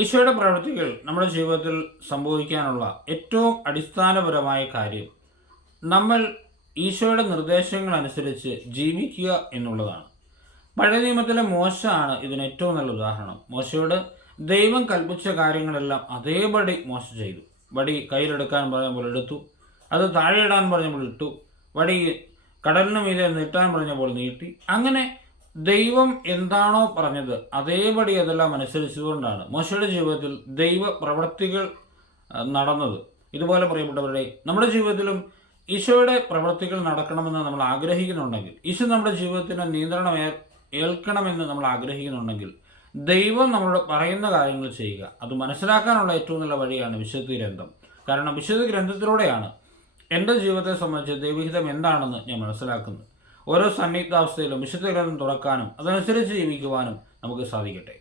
ഈശോയുടെ പ്രവൃത്തികൾ നമ്മുടെ ജീവിതത്തിൽ സംഭവിക്കാനുള്ള ഏറ്റവും അടിസ്ഥാനപരമായ കാര്യം നമ്മൾ ഈശോയുടെ നിർദ്ദേശങ്ങൾ അനുസരിച്ച് ജീവിക്കുക എന്നുള്ളതാണ്. പഴയ നിയമത്തിലെ മോശയാണ് ഇതിന് ഏറ്റവും നല്ല ഉദാഹരണം. മോശയോട് ദൈവം കൽപ്പിച്ച കാര്യങ്ങളെല്ലാം അതേപടി മോശ ചെയ്തു. വടി കയ്യിലെടുക്കാൻ പറഞ്ഞപ്പോൾ എടുത്തു, അത് താഴെ ഇടാൻ പറഞ്ഞപ്പോൾ ഇട്ടു, വടി കടലിന് മീതെ നീട്ടാൻ പറഞ്ഞപ്പോൾ നീട്ടി. അങ്ങനെ ദൈവം എന്താണോ പറഞ്ഞത് അതേപടി അതെല്ലാം അനുസരിച്ചുകൊണ്ടാണ് മോശയുടെ ജീവിതത്തിൽ ദൈവ പ്രവൃത്തികൾ നടന്നത്. ഇതുപോലെ പ്രിയപ്പെട്ടവരുടെ നമ്മുടെ ജീവിതത്തിലും ഈശോയുടെ പ്രവൃത്തികൾ നടക്കണമെന്ന് നമ്മൾ ആഗ്രഹിക്കുന്നുണ്ടെങ്കിൽ, ഈശോ നമ്മുടെ ജീവിതത്തിന് നിയന്ത്രണം ഏൽക്കണമെന്ന് നമ്മൾ ആഗ്രഹിക്കുന്നുണ്ടെങ്കിൽ, ദൈവം നമ്മളോട് പറയുന്ന കാര്യങ്ങൾ ചെയ്യുക. അത് മനസ്സിലാക്കാനുള്ള ഏറ്റവും നല്ല വഴിയാണ് വിശുദ്ധ ഗ്രന്ഥം. കാരണം വിശുദ്ധ ഗ്രന്ഥത്തിലൂടെയാണ് എൻ്റെ ജീവിതത്തെ സംബന്ധിച്ച് ദൈവഹിതം എന്താണെന്ന് ഞാൻ മനസ്സിലാക്കുന്നത്. ഓരോ സന്നിഗ്ധാവസ്ഥയിലും വിശുദ്ധ ഗ്രന്ഥം തുറക്കാനും അതനുസരിച്ച് ജീവിക്കുവാനും നമുക്ക് സാധിക്കട്ടെ.